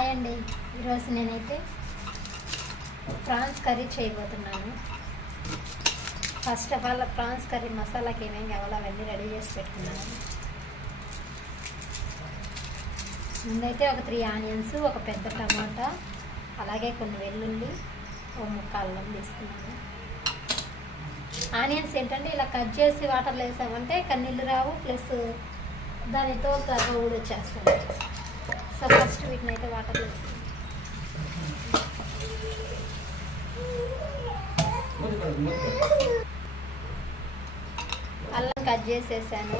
Hi అండి. ఈరోజు నేనైతే ప్రాన్స్ కర్రీ చేయబోతున్నాను. First of all prawns curry మసాలాకి ఏమేమి కావాలో అవన్నీ రెడీ చేసి పెట్టుకున్నాను. ముందైతే ఒక 3 ఆనియన్స్, ఒక పెద్ద టమాటా, అలాగే కొన్ని వెల్లుల్లి, ఒక ముక్క అల్లం తీసుకున్నాను. ఆనియన్స్ ఏంటంటే ఇలా కట్ చేసి వాటర్లో వేసామంటే కన్నీళ్ళు రావు, ప్లస్ దానితో త్వరగా ఊడొచ్చేస్తాను. సో ఫస్ట్ వీటిని అయితే వాటర్లో వేస్తాను. అల్లం కట్ చేసేసాను,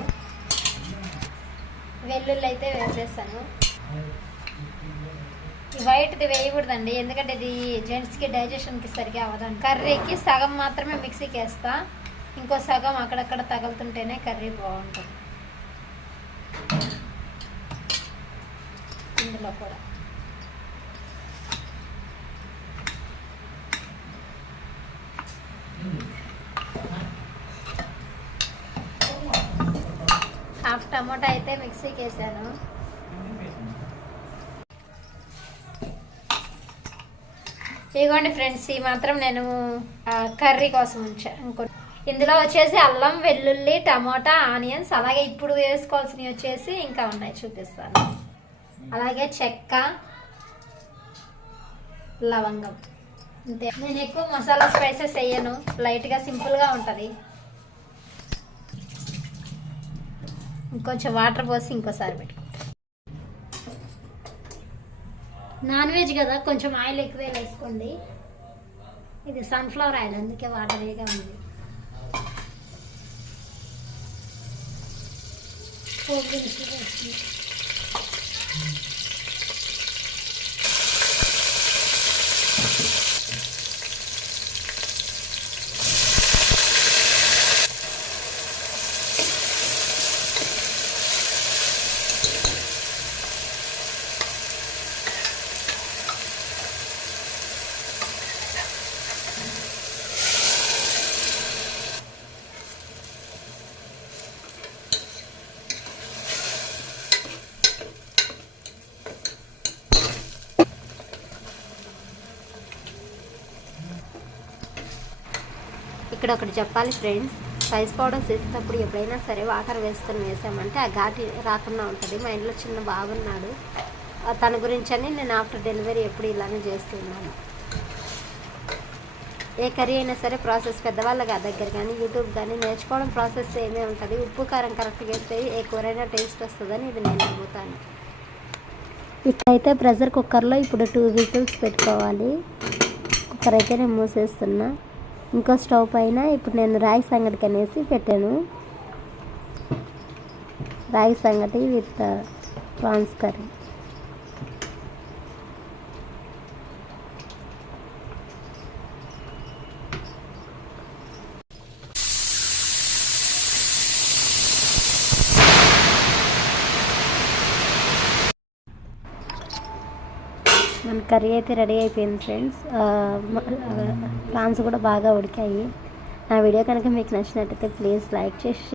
వెల్లుల్లి అయితే వేసేసాను. ఈ వైట్ది వేయకూడదండి, ఎందుకంటే ఇది జెంట్స్కి డైజెషన్కి సరిగా అవ్వదండి. కర్రీకి సగం మాత్రమే మిక్సీకి వేస్తా, ఇంకో సగం అక్కడక్కడ తగులుతుంటేనే కర్రీ బాగుంటుంది. ఇందులో కూడా హాఫ్ టమాటా అయితే మిక్సీకి వేసాను. ఇదిగోండి ఫ్రెండ్స్, ఈ మాత్రం నేను కర్రీ కోసం ఉంచాను. ఇందులో వచ్చేసి అల్లం, వెల్లుల్లి, టమాటా, ఆనియన్స్, అలాగే ఇప్పుడు వేసుకోవాల్సినవి వచ్చేసి ఇంకా ఉన్నాయి, చూపిస్తాను. అలాగే చెక్క, లవంగం, అంతే. నేను ఎక్కువ మసాలా స్పైసెస్ వేయను, లైట్గా సింపుల్గా ఉంటుంది. ఇంకొంచెం వాటర్ పోసి ఇంకోసారి పెట్టుకుంటాను. నాన్ వెజ్ కదా, కొంచెం ఆయిల్ ఎక్కువ వేసుకోండి. ఇది సన్ఫ్లవర్ ఆయిల్, అందుకే వాటరీగా ఉంది. ఇక్కడ ఒకటి చెప్పాలి ఫ్రెండ్స్, స్పైస్ పౌడర్స్ వేసేటప్పుడు ఎప్పుడైనా సరే వాటర్ వేసుకొని వేసామంటే ఆ ఘాటి రాకుండా ఉంటుంది. మా ఇంట్లో చిన్న బాగున్నాడు, తన గురించి అని నేను ఆఫ్టర్ డెలివరీ ఎప్పుడు ఇలానే చేస్తున్నాను. ఏ కర్రీ అయినా సరే ప్రాసెస్ పెద్దవాళ్ళ దగ్గర కానీ యూట్యూబ్ కానీ నేర్చుకోవడం ప్రాసెస్ ఏమే ఉంటుంది. ఉప్పు కారం కరెక్ట్గా వేస్తే ఏ కూరైనా టేస్ట్ వస్తుందని ఇది నేను నమ్ముతాను. ఇప్పుడైతే ప్రెషర్ కుక్కర్లో ఇప్పుడు 2 విజిల్స్ పెట్టుకోవాలి. కుక్కర్ అయితే నేను మూసేస్తున్నా. ఇంకో స్టవ్ పైన ఇప్పుడు నేను రాగి సంగటికి అనేసి పెట్టాను. రాగి సంగటి విత్ ప్రాన్స్ కర్రీ. మన కర్రీ అయితే రెడీ అయిపోయింది ఫ్రెండ్స్. ప్రాన్స్ కూడా బాగా ఉడికాయి. నా వీడియో కనుక మీకు నచ్చినట్టయితే ప్లీజ్ లైక్ చేసి